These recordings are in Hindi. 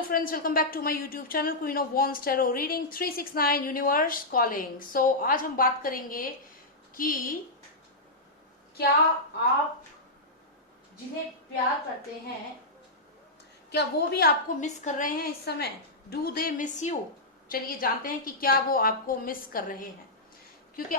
Hello friends, welcome back to my YouTube channel queen of wands tarot reading 369 universe calling. So आज हम बात करेंगे कि क्या आप जिन्हें प्यार करते हैं क्या वो भी आपको मिस कर रहे हैं इस समय। Do they miss you. चलिए जानते हैं कि क्या वो आपको मिस कर रहे हैं, क्योंकि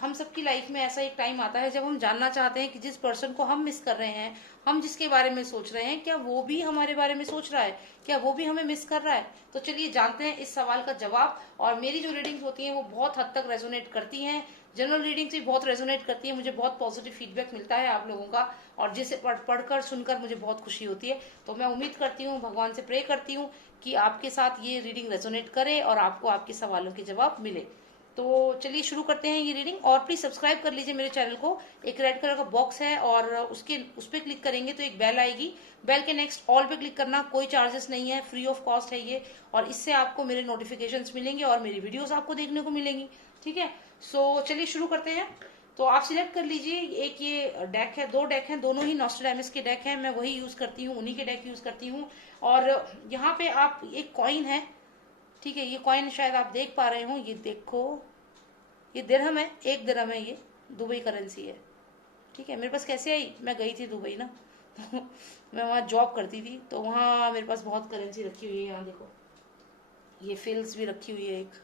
हम सबकी लाइफ में ऐसा एक टाइम आता है जब हम जानना चाहते हैं कि जिस पर्सन को हम मिस कर रहे हैं, हम जिसके बारे में सोच रहे हैं, क्या वो भी हमारे बारे में सोच रहा है, क्या वो भी हमें मिस कर रहा है। तो चलिए जानते हैं इस सवाल का जवाब। और मेरी जो रीडिंग्स होती हैं वो बहुत हद तक रेजोनेट करती हैं, जनरल रीडिंग्स भी बहुत रेजोनेट करती है। मुझे बहुत पॉजिटिव फीडबैक मिलता है आप लोगों का, और जिसे पढ़कर सुनकर मुझे बहुत खुशी होती है। तो मैं उम्मीद करती हूँ, भगवान से प्रे करती हूँ कि आपके साथ ये रीडिंग रेजोनेट करे और आपको आपके सवालों के जवाब मिले। तो चलिए शुरू करते हैं ये रीडिंग। और प्लीज सब्सक्राइब कर लीजिए मेरे चैनल को। एक रेड कलर का बॉक्स है और उस पर क्लिक करेंगे तो एक बेल आएगी। बेल के नेक्स्ट ऑल पे क्लिक करना, कोई चार्जेस नहीं है, फ्री ऑफ कॉस्ट है ये। और इससे आपको मेरे नोटिफिकेशंस मिलेंगे और मेरी वीडियोस आपको देखने को मिलेंगी। ठीक है, सो चलिए शुरू करते हैं। तो आप सिलेक्ट कर लीजिए। एक ये डेक है, दो डेक हैं, दोनों ही नॉस्ट्रेडामस के डेक हैं। मैं वही यूज करती हूँ, उन्हीं के डेक यूज करती हूँ। और यहाँ पे आप एक कॉइन है, ठीक है, ये कॉइन शायद आप देख पा रहे हो, ये देखो, ये दिरहम है, एक दिरहम है, ये दुबई करेंसी है। ठीक है, मेरे पास कैसे आई, मैं गई थी दुबई ना मैं वहाँ जॉब करती थी, तो वहाँ मेरे पास बहुत करेंसी रखी हुई है। यहाँ देखो, ये फिल्स भी रखी हुई है, एक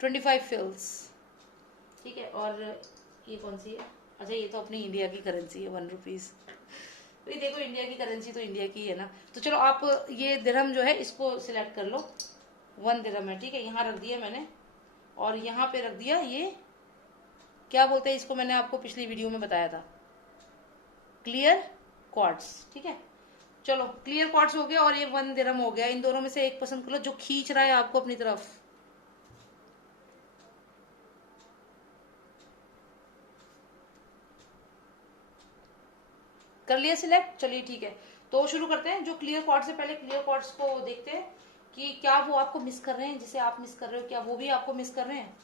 25 फिल्स। ठीक है, और ये कौन सी है, अच्छा ये तो अपनी इंडिया की करेंसी है, 1 रुपीज। ये देखो, इंडिया की करेंसी तो इंडिया की है ना। तो चलो आप ये दिरहम जो है इसको सिलेक्ट कर लो। 1 दिरहम है, ठीक है, यहाँ रख दिया मैंने। और यहाँ पे रख दिया, ये क्या बोलते हैं इसको, मैंने आपको पिछली वीडियो में बताया था, क्लियर क्वार्ट्स। ठीक है, चलो क्लियर क्वार्ट्स हो गया और ये 1 दिरहम हो गया। इन दोनों में से एक पसंद कर लो जो खींच रहा है आपको अपनी तरफ। कर लिया सिलेक्ट, चलिए ठीक है। तो शुरू करते हैं। जो क्लियर क्वार्ट्स है, पहले क्लियर क्वार्ट्स को देखते हैं कि क्या वो आपको मिस कर रहे हैं, जिसे आप मिस कर रहे हो, क्या वो भी आपको मिस कर रहे हैं।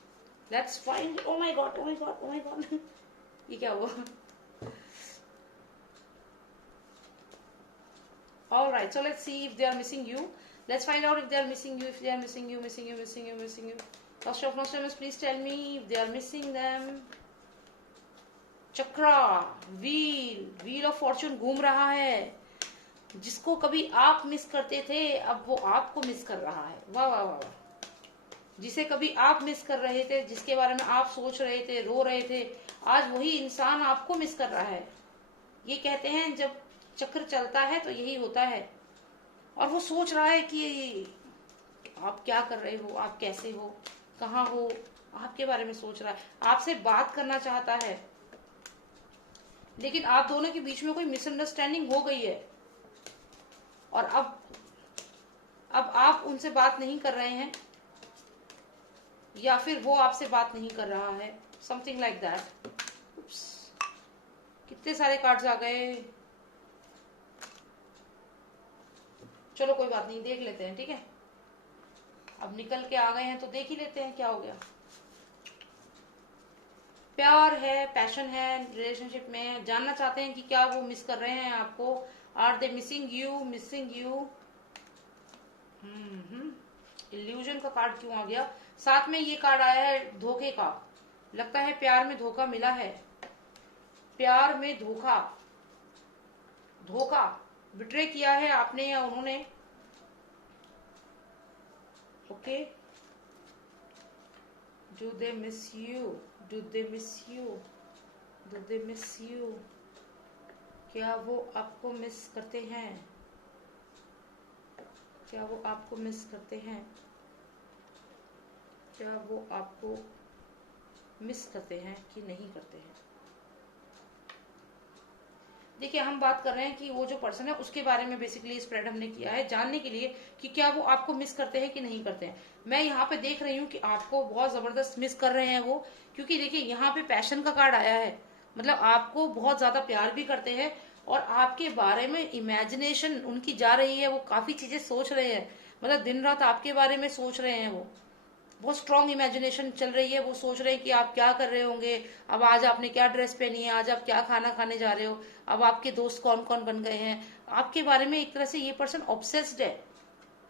Let's find. Oh my God, oh my God, oh my God ये क्या हुआ। All right, so let's see if they are missing you. Let's find out if they are missing you, if they are missing you, missing you, missing you, missing you. First of Nostradamus, please tell me if they are missing them. Chakra, wheel of Fortune घूम रहा है। जिसको कभी आप मिस करते थे, अब वो आपको मिस कर रहा है। वाह वाह वाह वाह। जिसे कभी आप मिस कर रहे थे, जिसके बारे में आप सोच रहे थे, रो रहे थे, आज वही इंसान आपको मिस कर रहा है। ये कहते हैं जब चक्र चलता है तो यही होता है। और वो सोच रहा है कि आप क्या कर रहे हो, आप कैसे हो, कहाँ हो, आपके बारे में सोच रहा है, आपसे बात करना चाहता है। लेकिन आप दोनों के बीच में कोई मिसअंडरस्टैंडिंग हो गई है और अब आप उनसे बात नहीं कर रहे हैं, या फिर वो आपसे बात नहीं कर रहा है, समथिंग लाइक दैट। कितने सारे कार्ड्स आ गए। चलो कोई बात नहीं, देख लेते हैं। ठीक है, अब निकल के आ गए हैं तो देख ही लेते हैं क्या हो गया। प्यार है, पैशन है, रिलेशनशिप में जानना चाहते हैं कि क्या वो मिस कर रहे हैं आपको। Are they missing you, missing you. Illusion का कार्ड क्यों आ गया। साथ में ये कार्ड आया है धोखे का। लगता है प्यार में धोखा मिला है, प्यार में धोखा, धोखा बिट्रे किया है आपने या उन्होंने। Okay, do they miss you, do they miss you, do they miss you. क्या वो आपको मिस करते हैं, क्या वो आपको मिस करते हैं, क्या वो आपको मिस करते हैं कि नहीं करते हैं। देखिए, हम बात कर रहे हैं कि वो जो पर्सन है उसके बारे में बेसिकली स्प्रेड हमने किया है जानने के लिए कि क्या वो आपको मिस करते हैं कि नहीं करते हैं। मैं यहाँ पे देख रही हूँ कि आपको बहुत जबरदस्त मिस कर रहे हैं वो, क्योंकि देखिए यहाँ पे पैशन का कार्ड आया है। मतलब आपको बहुत ज्यादा प्यार भी करते हैं और आपके बारे में इमेजिनेशन उनकी जा रही है, वो काफी चीजें सोच रहे हैं। मतलब दिन रात आपके बारे में सोच रहे हैं वो, बहुत स्ट्रॉन्ग इमेजिनेशन चल रही है। वो सोच रहे हैं कि आप क्या कर रहे होंगे, अब आज आपने क्या ड्रेस पहनी है, आज आप क्या खाना खाने जा रहे हो, अब आपके दोस्त कौन कौन बन गए हैं। आपके बारे में एक तरह से ये पर्सन ऑब्सेस्ड है।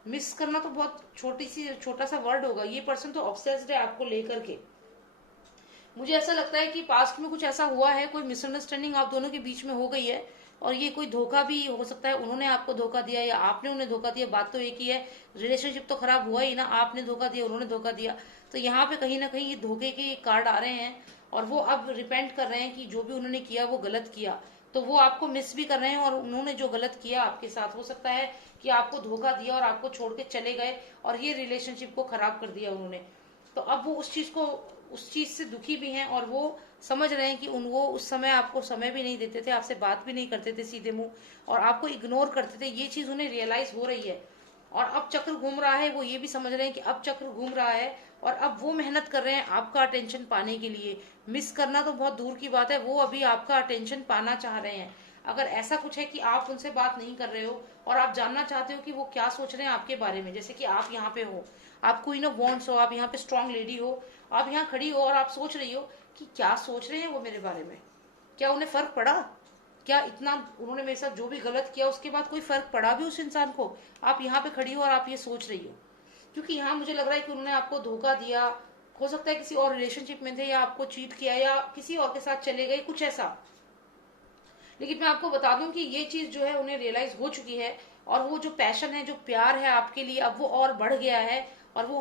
मिस करना तो बहुत छोटा सा वर्ड होगा, ये पर्सन तो ऑब्सेस्ड है आपको लेकर के। मुझे ऐसा लगता है कि पास्ट में कुछ ऐसा हुआ है, कोई मिसअंडरस्टैंडिंग आप दोनों के बीच में हो गई है, और ये कोई धोखा भी हो सकता है, उन्होंने आपको धोखा दिया या आपने उन्हें धोखा दिया, बात तो एक ही है। रिलेशनशिप तो खराब हुआ ही ना, आपने धोखा दिया उन्होंने धोखा दिया। तो यहाँ पे कहीं ना कहीं ये धोखे के कार्ड आ रहे हैं, और वो अब रिपेंट कर रहे हैं कि जो भी उन्होंने किया वो गलत किया। तो वो आपको मिस भी कर रहे हैं, और उन्होंने जो गलत किया आपके साथ, हो सकता है कि आपको धोखा दिया और आपको छोड़ के चले गए, और ये रिलेशनशिप को खराब कर दिया उन्होंने। तो अब वो उस चीज से दुखी भी हैं, और वो समझ रहे हैं कि वो उस समय आपको समय भी नहीं देते थे, आपसे बात भी नहीं करते थे सीधे मुंह, और आपको इग्नोर करते थे। ये चीज उन्हें रियलाइज हो रही है, और अब चक्र घूम रहा है, वो ये भी समझ रहे हैं कि अब चक्र घूम रहा है, और अब वो मेहनत कर रहे हैं आपका अटेंशन पाने के लिए। मिस करना तो बहुत दूर की बात है, वो अभी आपका अटेंशन पाना चाह रहे हैं। अगर ऐसा कुछ है कि आप उनसे बात नहीं कर रहे हो, और आप जानना चाहते हो कि वो क्या सोच रहे हैं आपके बारे में, जैसे कि आप यहाँ पे हो, आप क्वीन ऑफ वॉन्ड्स हो, आप यहाँ पे स्ट्रांग लेडी हो, आप यहाँ खड़ी हो और आप सोच रही हो कि क्या सोच रहे हैं वो मेरे बारे में, क्या उन्हें फर्क पड़ा, क्या इतना उन्होंने मेरे साथ जो भी गलत किया उसके बाद कोई फर्क पड़ा भी उस इंसान को। आप यहाँ पे खड़ी हो और आप ये सोच रही हो, क्योंकि यहाँ मुझे लग रहा है कि उन्होंने आपको धोखा दिया, हो सकता है किसी और रिलेशनशिप में थे, या आपको चीट किया, या किसी और के साथ चले गए, कुछ ऐसा। लेकिन मैं आपको बता दूं कि ये चीज जो है उन्हें रियलाइज हो चुकी है, और वो जो पैशन है, जो प्यार है आपके लिए, अब वो और बढ़ गया है, और वो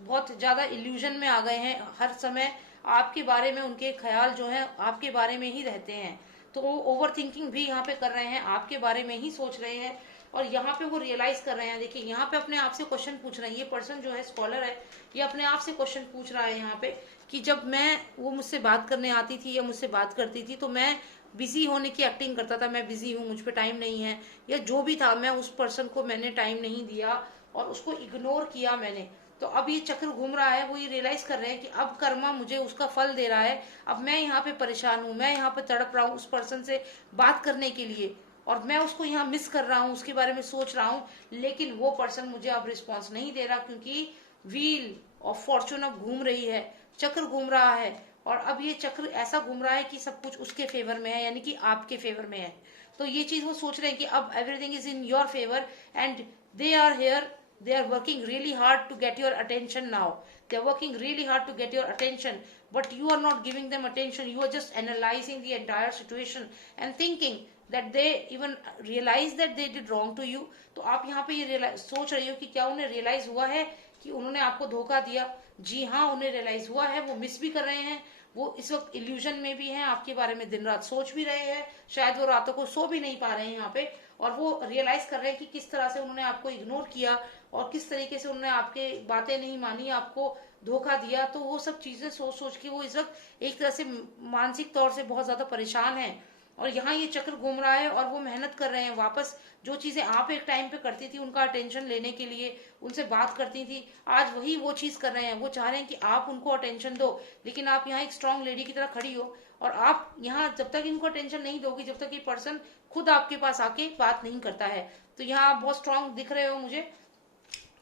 बहुत ज्यादा इल्यूजन में आ गए हैं। हर समय आपके बारे में उनके ख्याल जो है आपके बारे में ही रहते हैं, तो वो ओवर थिंकिंग भी यहाँ पे कर रहे हैं, आपके बारे में ही सोच रहे हैं, और यहाँ पे वो रियलाइज कर रहे हैं। देखिए यहाँ पे अपने आप से क्वेश्चन पूछ रहे हैं, ये पर्सन जो है स्कॉलर है, ये अपने आप से क्वेश्चन पूछ रहा है यहाँ पे कि जब वो मुझसे बात करने आती थी या मुझसे बात करती थी, तो मैं बिजी होने की एक्टिंग करता था, मैं बिजी हूँ, मुझ पर टाइम नहीं है, या जो भी था, मैं उस पर्सन को मैंने टाइम नहीं दिया और उसको इग्नोर किया मैंने। तो अब ये चक्र घूम रहा है, वो ये रियलाइज कर रहे हैं कि अब कर्मा मुझे उसका फल दे रहा है, अब मैं यहाँ पे परेशान हूँ, मैं यहाँ पे तड़प रहा हूँ उस पर्सन से बात करने के लिए, और मैं उसको यहाँ मिस कर रहा हूँ, उसके बारे में सोच रहा हूँ, लेकिन वो पर्सन मुझे अब रिस्पॉन्स नहीं दे रहा, क्योंकि व्हील ऑफ फॉर्चून अब घूम रही है, चक्र घूम रहा है, और अब ये चक्र ऐसा घूम रहा है कि सब कुछ उसके फेवर में है, यानी कि आपके फेवर में है। तो ये चीज वो सोच रहे हैं कि अब everything is in your favour, and they are here, they are working really hard to get your attention now, they are working really hard to get your attention, but you are not giving them attention, you are just analyzing the entire situation and thinking that they even realize that they did wrong to you। तो आप यहाँ पे ये सोच रही हो कि क्या उन्हें रियलाइज हुआ है कि उन्होंने आपको धोखा दिया। जी हाँ, उन्हें रियलाइज हुआ है, वो मिस भी कर रहे हैं, वो इस वक्त इल्यूजन में भी हैं, आपके बारे में दिन रात सोच भी रहे हैं, शायद वो रातों को सो भी नहीं पा रहे हैं यहाँ पे, और वो रियलाइज कर रहे हैं कि किस तरह से उन्होंने आपको इग्नोर किया, और किस तरीके से उन्होंने आपके बातें नहीं मानी, आपको धोखा दिया। तो वो सब चीजें सोच सोच के वो इस वक्त एक तरह से मानसिक तौर से बहुत ज्यादा परेशान है, और यहाँ ये चक्र घूम रहा है, और वो मेहनत कर रहे हैं वापस, जो चीजें आप एक टाइम पे करती थी उनका अटेंशन लेने के लिए, उनसे बात करती थी, आज वही वो चीज कर रहे हैं। वो चाह रहे हैं कि आप उनको अटेंशन दो, लेकिन आप यहाँ एक स्ट्रांग लेडी की तरह खड़ी हो, और आप यहाँ जब तक इनको अटेंशन नहीं दोगी, जब तक ये पर्सन खुद आपके पास आके बात नहीं करता है। तो यहाँ आप बहुत स्ट्रांग दिख रहे हो मुझे।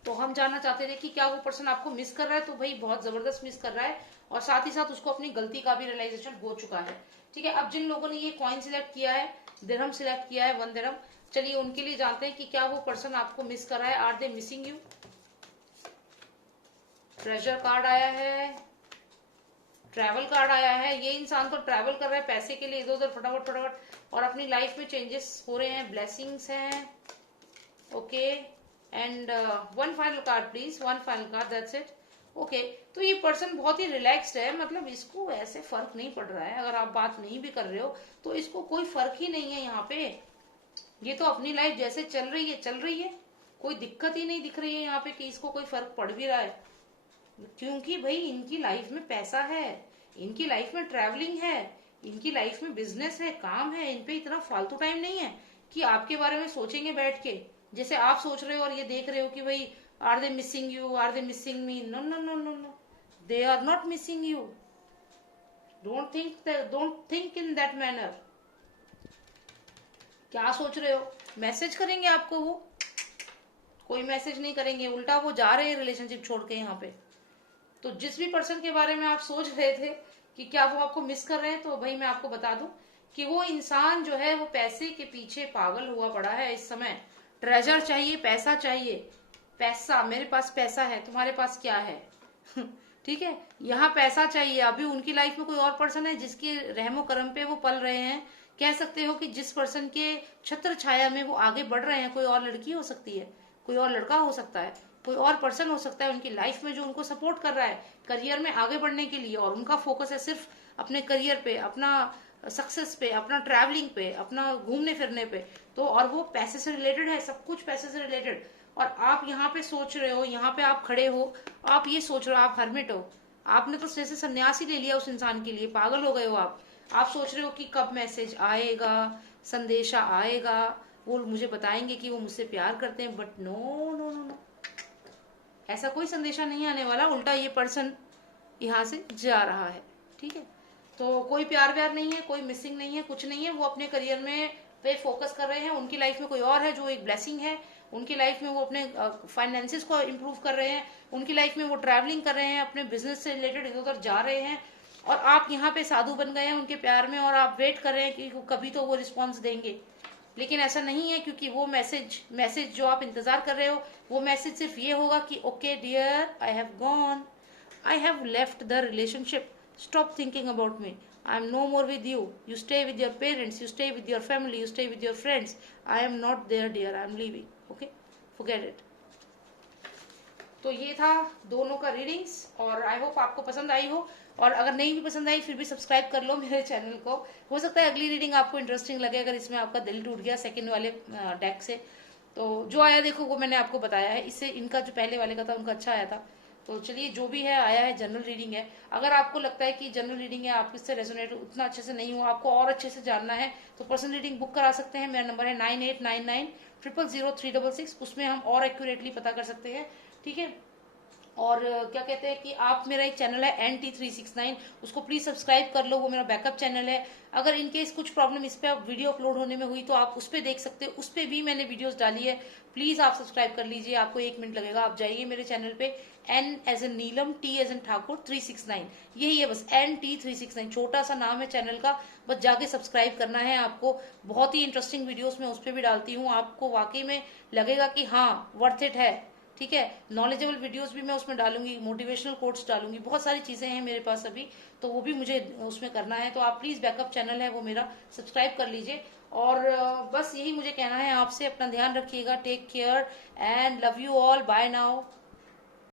तो हम जानना चाहते थे कि क्या वो पर्सन आपको मिस कर रहा है, तो भाई बहुत जबरदस्त मिस कर रहा है, और साथ ही साथ उसको अपनी गलती का भी रियलाइजेशन हो चुका है। ठीक है, अब जिन लोगों ने ये कॉइन सिलेक्ट किया है, दिरहम सिलेक्ट किया है, 1 दिरहम, चलिए उनके लिए जानते हैं कि क्या वो पर्सन आपको मिस कर रहा है, are they missing you. Treasure card आया है, ट्रैवल कार्ड आया है, ये इंसान तो ट्रैवल कर रहा है पैसे के लिए इधर उधर फटाफट फटाफट, और अपनी लाइफ में चेंजेस हो रहे हैं, ब्लेसिंग्स हैं। Okay, and 1 final card please, 1 final card, that's it. Okay, तो ये पर्सन बहुत ही रिलैक्स्ड है, मतलब इसको ऐसे फर्क नहीं पड़ रहा है, अगर आप बात नहीं भी कर रहे हो तो इसको कोई फर्क ही नहीं है यहाँ पे। ये तो अपनी लाइफ जैसे चल रही है चल रही है, कोई दिक्कत ही नहीं दिख रही है यहाँ पे कि इसको कोई फर्क पड़ भी रहा है, क्योंकि भाई इनकी लाइफ में पैसा है, इनकी लाइफ में ट्रैवलिंग है, इनकी लाइफ में बिजनेस है, काम है, इन पे इतना फालतू टाइम नहीं है कि आपके बारे में सोचेंगे बैठ के, जैसे आप सोच रहे हो और ये देख रहे हो कि भाई are they missing you, are they missing me. No no no no no, they are not missing you, don't think in that manner. क्या सोच रहे हो, मैसेज करेंगे आपको वो? कोई मैसेज नहीं करेंगे, उल्टा वो जा रहे हैं रिलेशनशिप छोड़ के यहाँ पे। तो जिस भी पर्सन के बारे में आप सोच रहे थे कि क्या वो आपको मिस कर रहे हैं, तो भाई मैं आपको बता दूं कि वो इंसान जो है वो पैसे के पीछे पागल हुआ पड़ा है इस समय। ट्रेजर चाहिए, पैसा चाहिए, पैसा, मेरे पास पैसा है, तुम्हारे पास क्या है? ठीक है, यहाँ पैसा चाहिए। अभी उनकी लाइफ में कोई और पर्सन है जिसके रहमो करम पे वो पल रहे हैं। कह सकते हो कि जिस पर्सन के छत्र छाया में वो आगे बढ़ रहे हैं, कोई और लड़की हो सकती है, कोई और लड़का हो सकता है, कोई और पर्सन हो सकता है उनकी लाइफ में जो उनको सपोर्ट कर रहा है करियर में आगे बढ़ने के लिए, और उनका फोकस है सिर्फ अपने करियर पे, अपना सक्सेस पे, अपना ट्रैवलिंग पे, अपना घूमने फिरने पे। तो और वो पैसे से रिलेटेड है, सब कुछ पैसे से रिलेटेड। और आप यहाँ पे सोच रहे हो, यहाँ पे आप खड़े हो, आप ये सोच रहे हो आप हर्मिट हो, आपने तो जैसे सन्यासी ले लिया उस इंसान के लिए, पागल हो गए हो आप सोच रहे हो कि कब मैसेज आएगा, संदेशा आएगा, वो मुझे बताएंगे कि वो मुझसे प्यार करते हैं। But no no no no, ऐसा कोई संदेशा नहीं आने वाला। उल्टा ये पर्सन यहाँ से जा रहा है। ठीक है, तो कोई प्यार व्यार नहीं है, कोई मिसिंग नहीं है, कुछ नहीं है। वो अपने करियर में पे फोकस कर रहे हैं। उनकी लाइफ में कोई और है जो एक ब्लेसिंग है। उनकी लाइफ में वो अपने फाइनेंसिस को इम्प्रूव कर रहे हैं। उनकी लाइफ में वो ट्रैवलिंग कर रहे हैं, अपने बिजनेस से रिलेटेड इधर उधर जा रहे हैं। और आप यहाँ पे साधु बन गए हैं उनके प्यार में, और आप वेट कर रहे हैं कि कभी तो वो रिस्पॉन्स देंगे। लेकिन ऐसा नहीं है, क्योंकि वो मैसेज जो आप इंतजार कर रहे हो, वो मैसेज सिर्फ ये होगा कि okay dear, I have gone, I have left the relationship, stop thinking about me, I am no more with you. You stay with your parents, you stay with your family, you stay with your friends. I am not there, dear. I am leaving. Okay? Forget it. तो ये था दोनों का रीडिंग्स, और आई होप आपको पसंद आई हो। और अगर नहीं भी पसंद आई फिर भी सब्सक्राइब कर लो मेरे चैनल को। हो सकता है अगली रीडिंग आपको इंटरेस्टिंग लगे, अगर इसमें आपका दिल टूट गया सेकंड वाले डेक से। तो जो आया देखो वो मैंने आपको बताया है, इससे इनका जो पहले वाले का था उनका अच्छा आया था। तो चलिए, जो भी है आया है, जनरल रीडिंग है। अगर आपको लगता है कि जनरल रीडिंग है, आप इससे रेजोनेट उतना अच्छे से नहीं हो, आपको और अच्छे से जानना है, तो पर्सनल रीडिंग बुक करा सकते हैं। मेरा नंबर है 9899000366। उसमें हम और एक्यूरेटली पता कर सकते हैं। ठीक है, और क्या कहते हैं कि आप, मेरा एक चैनल है NT369, उसको प्लीज सब्सक्राइब कर लो, वो मेरा बैकअप चैनल है। अगर इनकेस कुछ प्रॉब्लम इस पे वीडियो अपलोड होने में हुई तो आप उस पर देख सकते हो, उस पर भी मैंने वीडियोस डाली है। प्लीज आप सब्सक्राइब कर लीजिए, आपको 1 मिनट लगेगा। आप जाइए मेरे चैनल पे, N as in Neelam, T as in Thakur 369, यही है बस, NT369 छोटा सा नाम है चैनल का। बस जाके सब्सक्राइब करना है आपको। बहुत ही इंटरेस्टिंग वीडियोस मैं उस पर भी डालती हूँ, आपको वाकई में लगेगा कि हाँ वर्थ इट है। ठीक है, नॉलेजेबल वीडियोस भी मैं उसमें डालूंगी, मोटिवेशनल कोट्स डालूंगी, बहुत सारी चीजें हैं मेरे पास अभी, तो वो भी मुझे उसमें करना है। तो आप प्लीज बैकअप चैनल है वो मेरा, सब्सक्राइब कर लीजिए। और बस यही मुझे कहना है आपसे, अपना ध्यान रखिएगा, take care and love you all, bye now.